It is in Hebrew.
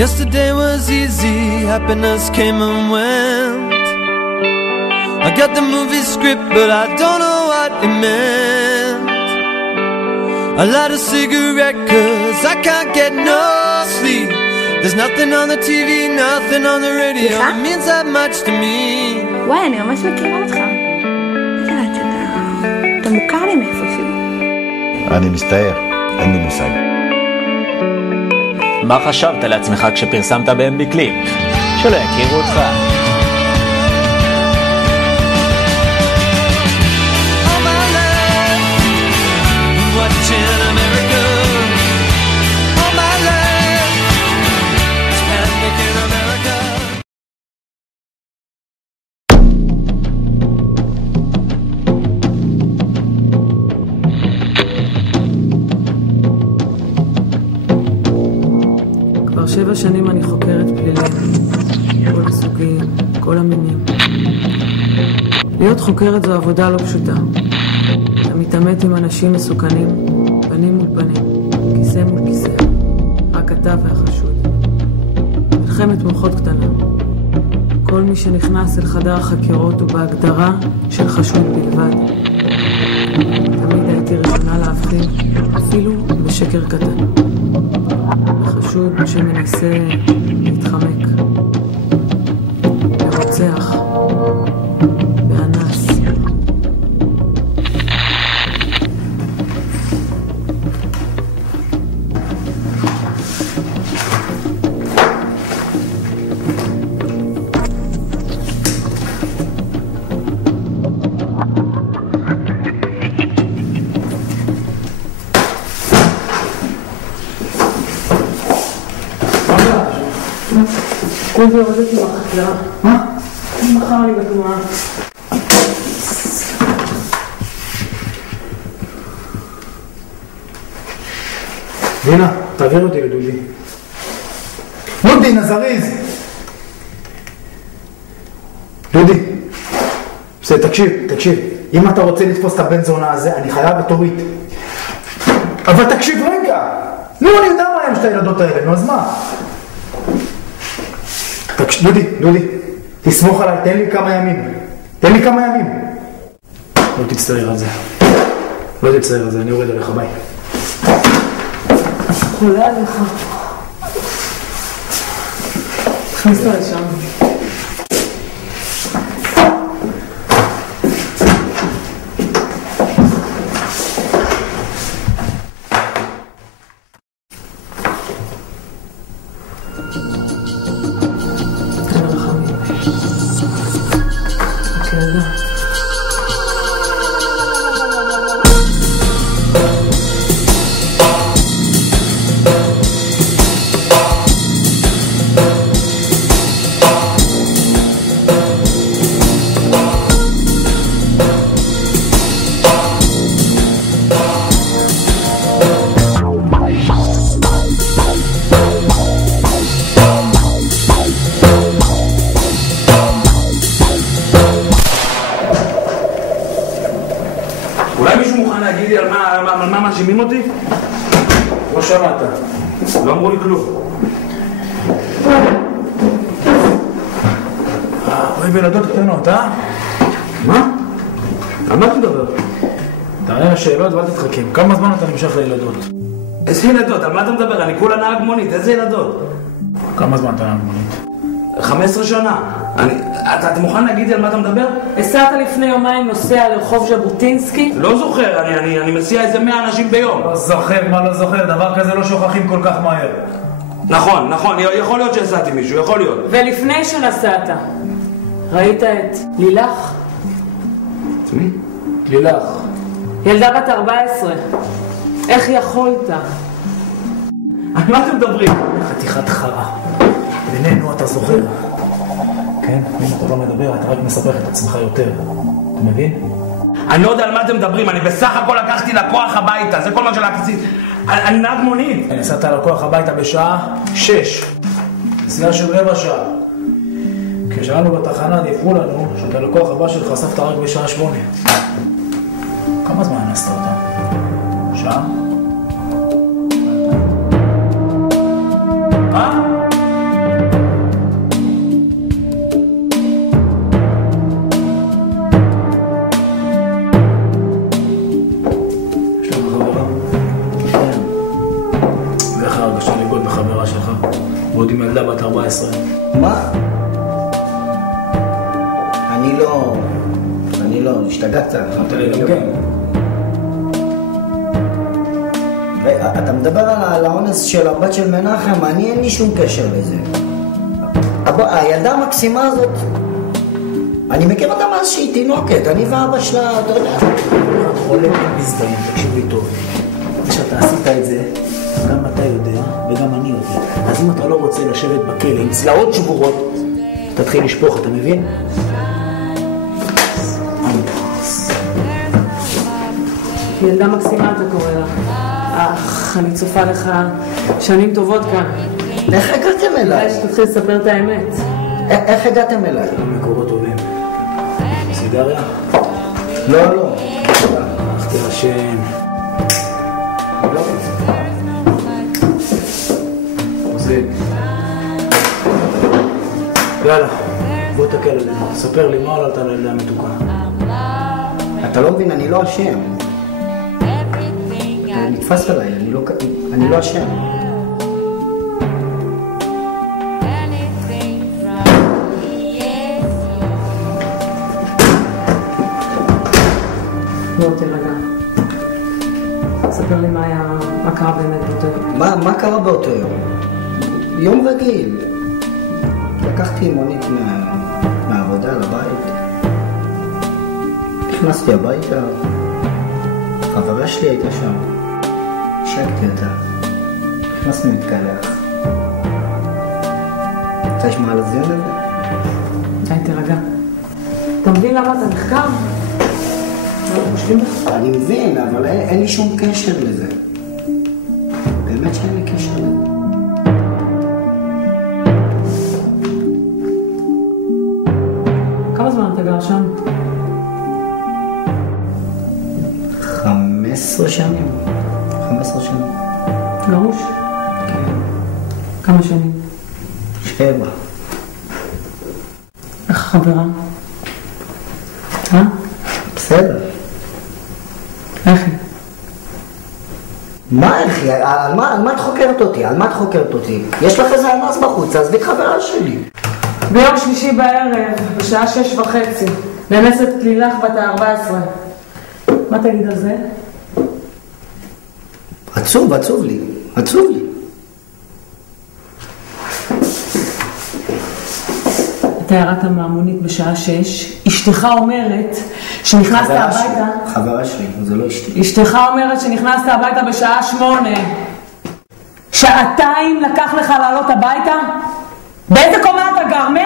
Yesterday was easy, happiness came and went. I got the movie script, but I don't know what it meant. I light a cigarette cause I can't get no sleep. There's nothing on the TV, nothing on the radio. It means that much to me. וואי, אני ממש מכירה אותך. אתה מוכר לי מאיפשהו. אני מסתער, אין לי מושג. מה חשבת לעצמך כשפרסמת ב-MB קליפ? שלא יכירו אותך. כבר 7 שנים אני חוקרת פלילים, כל הסוגים, כל המינים. להיות חוקרת זו עבודה לא פשוטה. אתה מתעמת עם אנשים מסוכנים, פנים מול פנים, כיסא מול כיסא, רק אתה והחשוד. מלחמת מוחות קטנה. כל מי שנכנס אל חדר החקירות הוא בהגדרה של חשוד בלבד. תמיד הייתי ראשונה להבחין, אפילו בשקר קטן. חשוד שמנסה להתחמק, לרוצח, באנס. כל זה עובדת עם החקירה. מה? מחר אני בתנועה. דינה, תעביר אותי לדודי. נו דינה, זריז! דודי, בסדר, תקשיב. אם אתה רוצה לתפוס את הבן זונה הזה, אני חייב לתורית. אבל תקשיב רגע! נו, אני יודע מה הם שתי הילדות האלה, נו אז מה? דודי, תסמוך עליי, תן לי כמה ימים. לא תצטער על זה, אני יורד עליך, ביי. חולה עליך. תכניס לה לשם. מה מאשימים אותי? לא שמעת. לא אמרו לי כלום. אוהב ילדות קטנות, מה? על מה אתה מדבר? תענה לשאלות ואל תתחכים. כמה זמן אתה נמשך לילדות? איזה ילדות? על מה אתה מדבר? אני כולה נהג מונית. איזה ילדות? כמה זמן אתה נהג מונית? 15 שנה. אתה מוכן להגיד לי על מה אתה מדבר? הסעת לפני יומיים נוסע לרחוב ז'בוטינסקי? לא זוכר, אני מסיע איזה 100 אנשים ביום. לא זוכר, דבר כזה לא שוכחים כל כך מהר. נכון, יכול להיות שהסעתי מישהו, יכול להיות. ולפני שנסעת, ראית את לילך? את מי? לילך. ילדה בת 14. איך יכולת? על מה אתם מדברים? חתיכת חרה. בינינו אתה זוכר. כן? אם אתה לא מדבר, אתה רק מספר את עצמך יותר. אתה מבין? אני לא יודע על מה אתם מדברים, אני בסך הכל לקחתי לקוח הביתה, זה כל מה שלקחתי. אני נהג מונית. אני נסעת לקוח הביתה בשעה 6. נסיעה של רבע שעה. כששאלנו בתחנה, דיווחו לנו שאת הלקוח הבא שלך חשפת רק בשעה 8. כמה זמן נסת אותה? שעה? מה? זוגיות עם ילדה בת 14. מה? אני לא, השתגעת. אתה לי גם כן. אתה מדבר על האונס של הבת של מנחם, אני אין לי שום קשר לזה. הילדה המקסימה הזאת, אני מכיר אותה מאז שהיא תינוקת, אני ואבא שלה, אתה יודע. חולה מזדהים, תקשיב לי טוב. כשאתה עשית את זה, גם אתה יודע וגם אני יודע. אז אם אתה לא רוצה לשבת בכלא עם צלעות שבורות, תתחיל לשפוך, אתה מבין? ילדה מקסימה אתה קורא לה. אך, אני צופה לך שנים טובות כאן. איך הגעתם אליי? אולי שתתחיל לספר את האמת. איך הגעתם אליי? מקורות טובים. סיגריה? לא. אך תרשם. לא. עוזב. יאללה, בוא תקל עלינו. ספר לי מה עלת על ילדה מתוקה. אתה לא מבין, אני לא אשם. אתה נתפס עליי, אני לא אשם. בוא תרגע. ספר לי מה קרה באמת באותו יום. מה קרה באותו יום? יום רגיל. לקחתי מונית מהעבודה לבית. נכנסתי הביתה. חברה שלי הייתה שם. השקתי אותה. נכנסנו להתקלח. אתה ישמע על הזיון הזה? די, תרגע. אתה מבין למה אתה נחקר? אני מבין, אבל אין לי שום קשר לזה. באמת שאין לי קשר לזה. כמה זמן אתה גר שם? 15 שנים. 15 שנים. גרוש? כן. כמה שנים? 7. איך חברה? בסדר. איך היא? מה איך היא? על מה את חוקרת אותי? יש לך איזה אנס בחוץ, אז בי חברה שלי. ביום שלישי בערב, בשעה 6:30, נאנסת לילך בת 14. מה תגיד על זה? עצוב לי. אתה ירדת מהמונית בשעה 6, אשתך אומרת שנכנסת הביתה... חברה שלי, זה לא אשתי. אשתך אומרת שנכנסת הביתה בשעה 8. שעתיים לקח לך לעלות הביתה? באיזה קומה אתה גר? 100?